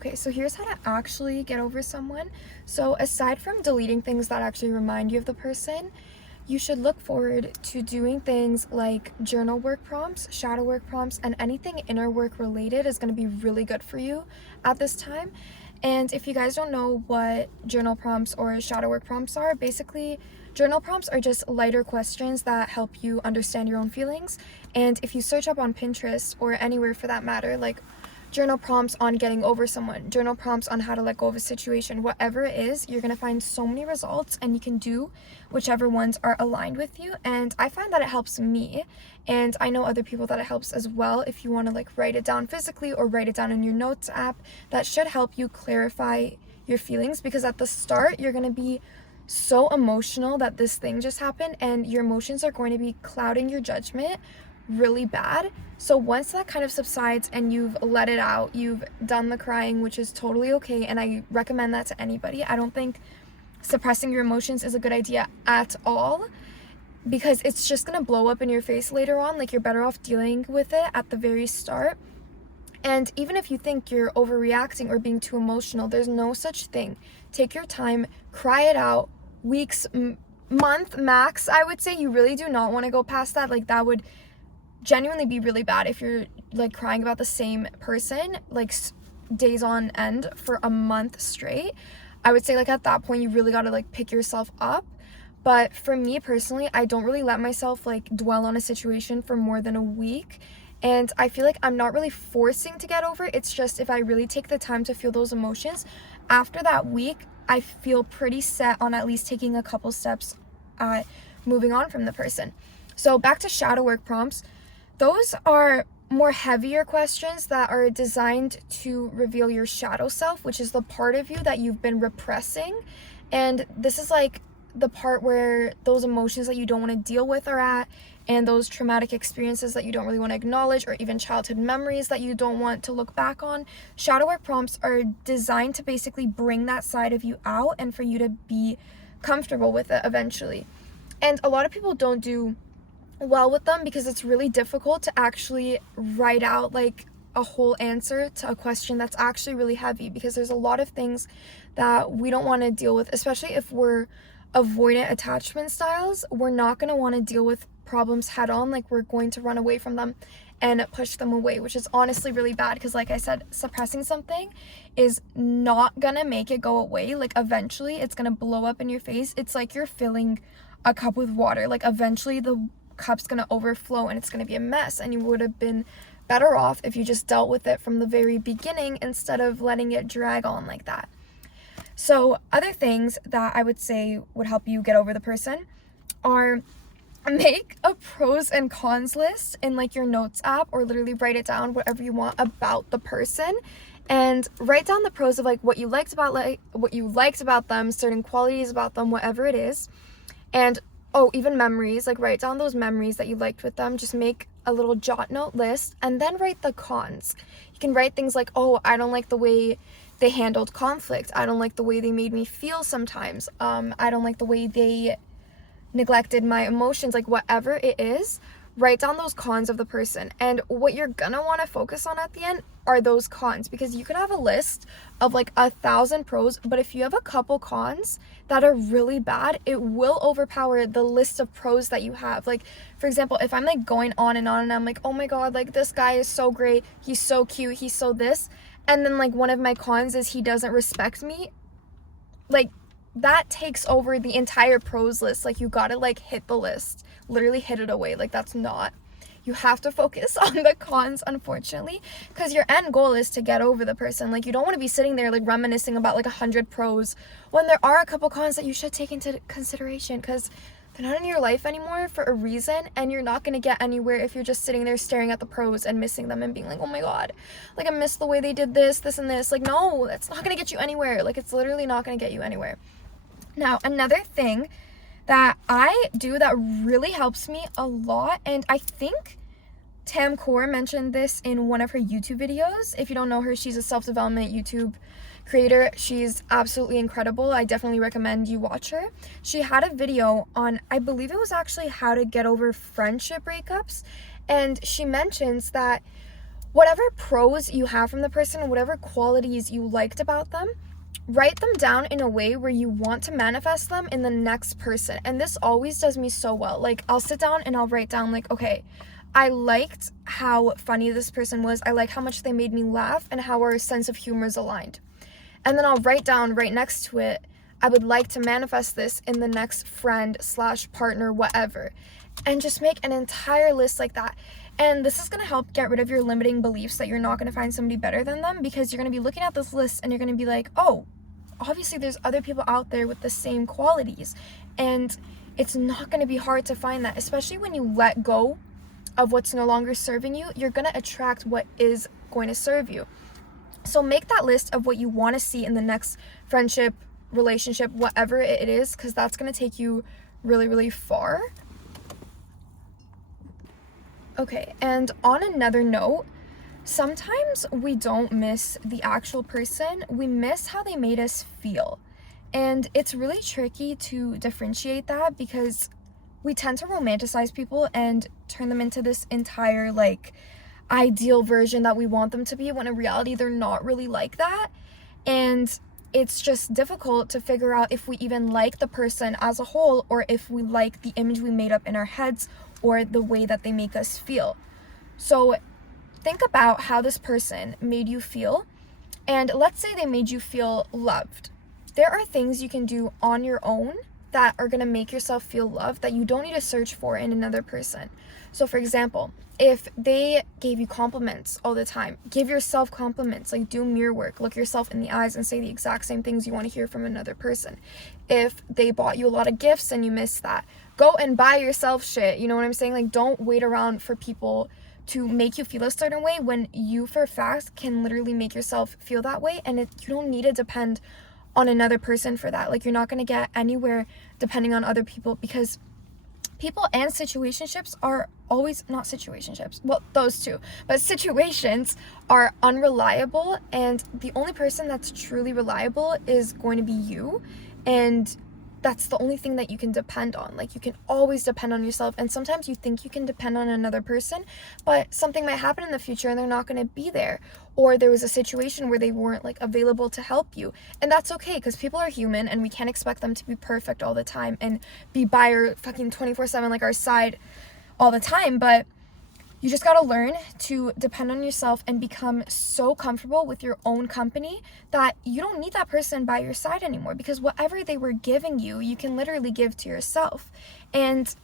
Okay, so here's how to actually get over someone. So aside from deleting things that actually remind you of the person, you should look forward to doing things like journal work prompts, shadow work prompts, and anything inner work related is going to be really good for you at this time. And if you guys don't know what journal prompts or shadow work prompts are, basically journal prompts are just lighter questions that help you understand your own feelings. And if you search up on Pinterest or anywhere for that matter, like journal prompts on getting over someone, journal prompts on how to let go of a situation, whatever it is, you're going to find so many results and you can do whichever ones are aligned with you. And I find that it helps me, and I know other people that it helps as well. If you want to like write it down physically or write it down in your notes app, that should help you clarify your feelings, because at the start you're going to be so emotional that this thing just happened and your emotions are going to be clouding your judgment really bad. So once that kind of subsides and you've let it out, you've done the crying, which is totally okay, and I recommend that to anybody. I don't think suppressing your emotions is a good idea at all, because it's just gonna blow up in your face later on. Like, you're better off dealing with it at the very start. And even if you think you're overreacting or being too emotional, there's no such thing. Take your time, cry it out. Weeks, month max, I would say. You really do not want to go past that. Like, that would genuinely be really bad if you're like crying about the same person like days on end for a month straight. I would say like at that point you really got to like pick yourself up. But for me personally, I don't really let myself like dwell on a situation for more than a week, and I feel like I'm not really forcing to get over it. It's just if I really take the time to feel those emotions, after that week I feel pretty set on at least taking a couple steps at moving on from the person. So back to shadow work prompts. Those are more heavier questions that are designed to reveal your shadow self, which is the part of you that you've been repressing. And this is like the part where those emotions that you don't want to deal with are at, and those traumatic experiences that you don't really want to acknowledge, or even childhood memories that you don't want to look back on. Shadow work prompts are designed to basically bring that side of you out and for you to be comfortable with it eventually. And a lot of people don't do well with them because it's really difficult to actually write out like a whole answer to a question that's actually really heavy, because there's a lot of things that we don't want to deal with, especially if we're avoidant attachment styles. We're not going to want to deal with problems head on. Like, we're going to run away from them and push them away, which is honestly really bad, because like I said, suppressing something is not gonna make it go away. Like, eventually it's gonna blow up in your face. It's like you're filling a cup with water. Like, eventually the cup's gonna overflow and it's gonna be a mess, and you would have been better off if you just dealt with it from the very beginning instead of letting it drag on like that. So other things that I would say would help you get over the person are make a pros and cons list in like your notes app, or literally write it down, whatever you want about the person, and write down the pros of like what you liked about them, certain qualities about them, whatever it is. And even memories, like write down those memories that you liked with them. Just make a little jot note list and then write the cons. You can write things like, oh, I don't like the way they handled conflict. I don't like the way they made me feel sometimes. I don't like the way they neglected my emotions. Like, whatever it is, write down those cons of the person. And what you're gonna want to focus on at the end are those cons, because you can have a list of like 1,000 pros, but if you have a couple cons that are really bad, it will overpower the list of pros that you have. Like, for example, if I'm like going on and I'm like, oh my god, like this guy is so great, he's so cute, he's so this, and then like one of my cons is he doesn't respect me, like that takes over the entire pros list. Like, you gotta like hit the list, literally hit it away. Like, that's not, you have to focus on the cons, unfortunately, because your end goal is to get over the person. Like, you don't want to be sitting there like reminiscing about like 100 pros when there are a couple cons that you should take into consideration, because they're not in your life anymore for a reason, and you're not going to get anywhere if you're just sitting there staring at the pros and missing them and being like, oh my god, like I missed the way they did this and this. Like, no, that's not going to get you anywhere. Like, it's literally not going to get you anywhere. Now, another thing that I do that really helps me a lot, and I think Tam Kaur mentioned this in one of her YouTube videos. If you don't know her, she's a self-development YouTube creator. She's absolutely incredible. I definitely recommend you watch her. She had a video on, I believe it was actually how to get over friendship breakups, and she mentions that whatever pros you have from the person, whatever qualities you liked about them, write them down in a way where you want to manifest them in the next person. And this always does me so well. Like, I'll sit down and I'll write down, like, okay, I liked how funny this person was. I like how much they made me laugh and how our sense of humor is aligned. And then I'll write down right next to it, I would like to manifest this in the next friend / partner, whatever. And just make an entire list like that. And this is going to help get rid of your limiting beliefs that you're not going to find somebody better than them, because you're going to be looking at this list and you're going to be like, oh, obviously there's other people out there with the same qualities. And it's not going to be hard to find that, especially when you let go of what's no longer serving you. You're going to attract what is going to serve you. So make that list of what you want to see in the next friendship, relationship, whatever it is, because that's going to take you really, really far. Okay, and on another note, sometimes we don't miss the actual person, we miss how they made us feel. And it's really tricky to differentiate that, because we tend to romanticize people and turn them into this entire, like, ideal version that we want them to be, when in reality they're not really like that. And it's just difficult to figure out if we even like the person as a whole, or if we like the image we made up in our heads, or the way that they make us feel. So think about how this person made you feel, and let's say they made you feel loved. There are things you can do on your own that are going to make yourself feel loved that you don't need to search for in another person. So for example, if they gave you compliments all the time, give yourself compliments, like do mirror work, look yourself in the eyes and say the exact same things you want to hear from another person. If they bought you a lot of gifts and you miss that, go and buy yourself shit. You know what I'm saying? Like, don't wait around for people to make you feel a certain way when you for a fact can literally make yourself feel that way. And you don't need to depend on another person for that. Like, you're not going to get anywhere depending on other people, because people and situationships are always, not situationships, well, those two, but situations are unreliable, and the only person that's truly reliable is going to be you. And that's the only thing that you can depend on. Like, you can always depend on yourself, and sometimes you think you can depend on another person, but something might happen in the future and they're not going to be there, or there was a situation where they weren't, like, available to help you. And that's okay, because people are human and we can't expect them to be perfect all the time and be by our fucking 24/7, like, our side all the time. But you just got to learn to depend on yourself and become so comfortable with your own company that you don't need that person by your side anymore, because whatever they were giving you, you can literally give to yourself. And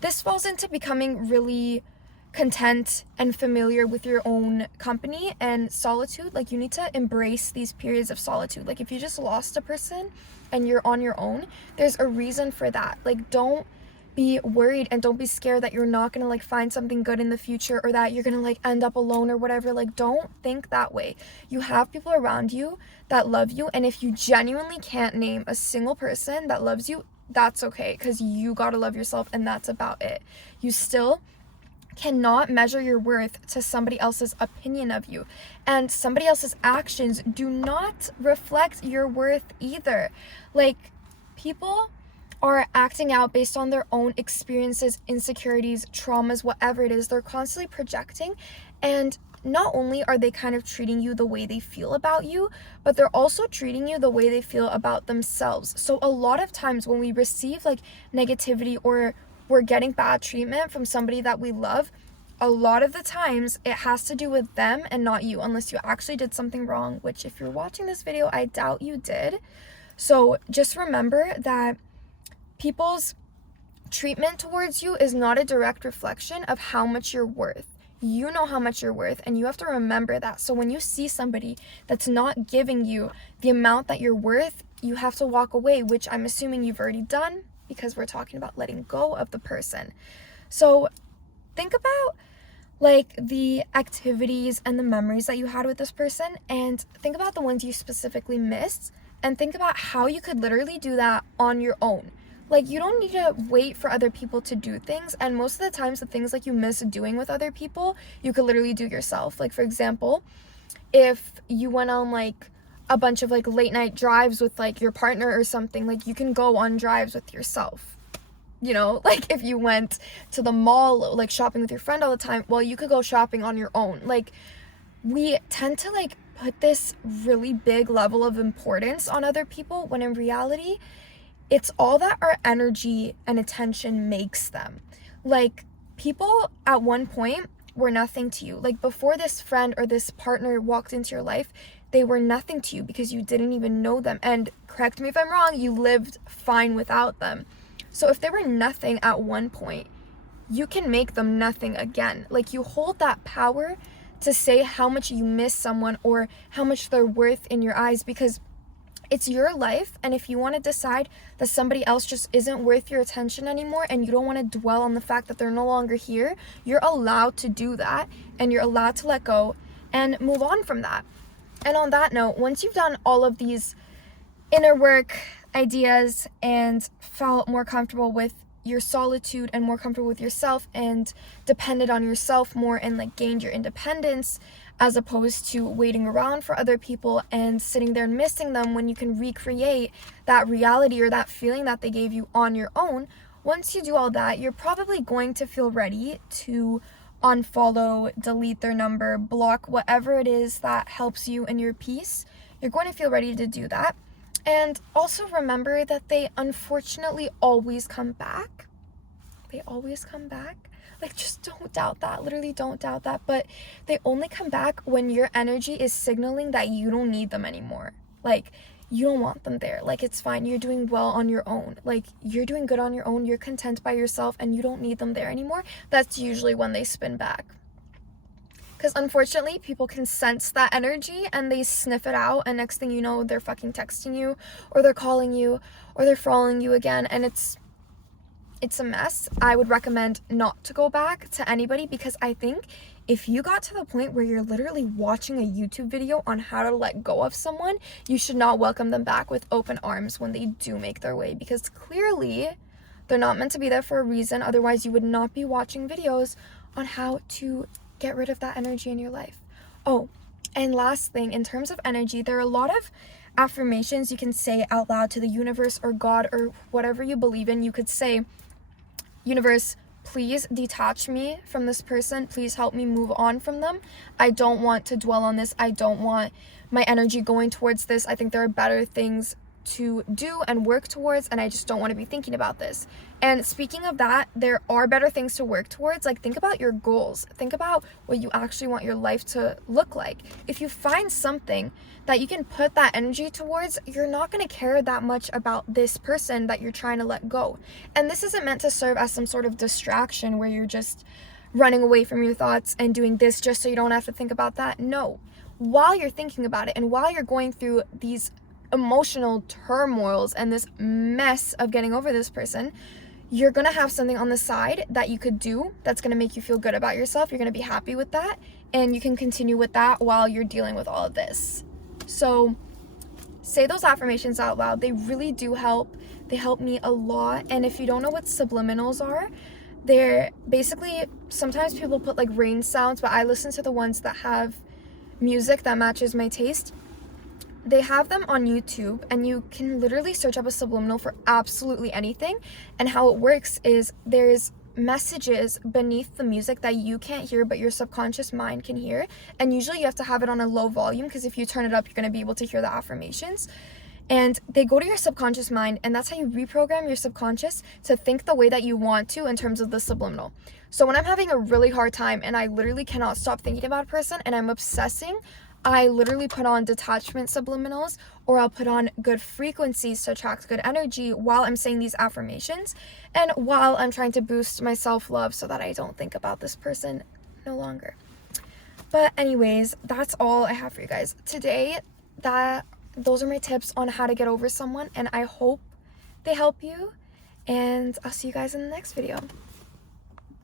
this falls into becoming really content and familiar with your own company and solitude. Like, you need to embrace these periods of solitude. Like, if you just lost a person and you're on your own, there's a reason for that. Like, don't be worried and don't be scared that you're not gonna, like, find something good in the future, or that you're gonna, like, end up alone or whatever. Like, don't think that way. You have people around you that love you, and if you genuinely can't name a single person that loves you, that's okay, because you gotta love yourself, and that's about it. You still cannot measure your worth to somebody else's opinion of you, and somebody else's actions do not reflect your worth either. Like, people are acting out based on their own experiences, insecurities, traumas, whatever it is. They're constantly projecting, and not only are they kind of treating you the way they feel about you, but they're also treating you the way they feel about themselves. So a lot of times when we receive, like, negativity, or we're getting bad treatment from somebody that we love, a lot of the times it has to do with them and not you, unless you actually did something wrong, which, if you're watching this video, I doubt you did. So just remember that people's treatment towards you is not a direct reflection of how much you're worth. You know how much you're worth, and you have to remember that. So when you see somebody that's not giving you the amount that you're worth, you have to walk away, which I'm assuming you've already done, because we're talking about letting go of the person. So think about, like, the activities and the memories that you had with this person, and think about the ones you specifically missed, and think about how you could literally do that on your own. Like, you don't need to wait for other people to do things, and most of the times the things, like, you miss doing with other people, you could literally do yourself. Like, for example, if you went on, like, a bunch of, like, late night drives with, like, your partner or something, like, you can go on drives with yourself. You know, like, if you went to the mall, like, shopping with your friend all the time, well, you could go shopping on your own. Like, we tend to like put this really big level of importance on other people when in reality, it's all that our energy and attention makes them. Like, people at one point were nothing to you. Like, before this friend or this partner walked into your life, they were nothing to you because you didn't even know them. And correct me if I'm wrong, you lived fine without them. So if they were nothing at one point, you can make them nothing again. Like, you hold that power to say how much you miss someone or how much they're worth in your eyes, because it's your life. And if you want to decide that somebody else just isn't worth your attention anymore and you don't want to dwell on the fact that they're no longer here, you're allowed to do that, and you're allowed to let go and move on from that. And on that note, once you've done all of these inner work ideas and felt more comfortable with your solitude and more comfortable with yourself and depended on yourself more and like gained your independence, as opposed to waiting around for other people and sitting there and missing them when you can recreate that reality or that feeling that they gave you on your own, once you do all that, you're probably going to feel ready to unfollow, delete their number, block, whatever it is that helps you in your peace. You're going to feel ready to do that. And also remember that they unfortunately always come back. They always come back. Like, just don't doubt that. Literally don't doubt that. But they only come back when your energy is signaling that you don't need them anymore. Like, you don't want them there. Like, it's fine. You're doing well on your own. Like, you're doing good on your own. You're content by yourself and you don't need them there anymore. That's usually when they spin back. Because unfortunately, people can sense that energy and they sniff it out. And next thing you know, they're fucking texting you or they're calling you or they're following you again. And it's a mess. I would recommend not to go back to anybody, because I think if you got to the point where you're literally watching a YouTube video on how to let go of someone, you should not welcome them back with open arms when they do make their way, because clearly they're not meant to be there for a reason. Otherwise, you would not be watching videos on how to get rid of that energy in your life. Oh, and last thing, in terms of energy, there are a lot of affirmations you can say out loud to the universe or God or whatever you believe in. You could say, universe, please detach me from this person. Please help me move on from them. I don't want to dwell on this. I don't want my energy going towards this. I think there are better things to do and work towards, and I just don't want to be thinking about this. And speaking of that, there are better things to work towards. Like, think about your goals. Think about what you actually want your life to look like. If you find something that you can put that energy towards, you're not going to care that much about this person that you're trying to let go. And this isn't meant to serve as some sort of distraction where you're just running away from your thoughts and doing this just so you don't have to think about that. No. While you're thinking about it and while you're going through these emotional turmoils and this mess of getting over this person, you're gonna have something on the side that you could do that's gonna make you feel good about yourself. You're gonna be happy with that, and you can continue with that while you're dealing with all of this. So say those affirmations out loud. They really do help. They help me a lot. And if you don't know what subliminals are, they're basically, sometimes people put like rain sounds, but I listen to the ones that have music that matches my taste. They have them on YouTube, and you can literally search up a subliminal for absolutely anything. And how it works is there's messages beneath the music that you can't hear but your subconscious mind can hear, and usually you have to have it on a low volume, because if you turn it up, you're going to be able to hear the affirmations. And they go to your subconscious mind, and that's how you reprogram your subconscious to think the way that you want to in terms of the subliminal. So when I'm having a really hard time and I literally cannot stop thinking about a person and I'm obsessing, I literally put on detachment subliminals, or I'll put on good frequencies to attract good energy while I'm saying these affirmations and while I'm trying to boost my self-love so that I don't think about this person no longer. But anyways, that's all I have for you guys today. Those are my tips on how to get over someone, and I hope they help you, and I'll see you guys in the next video.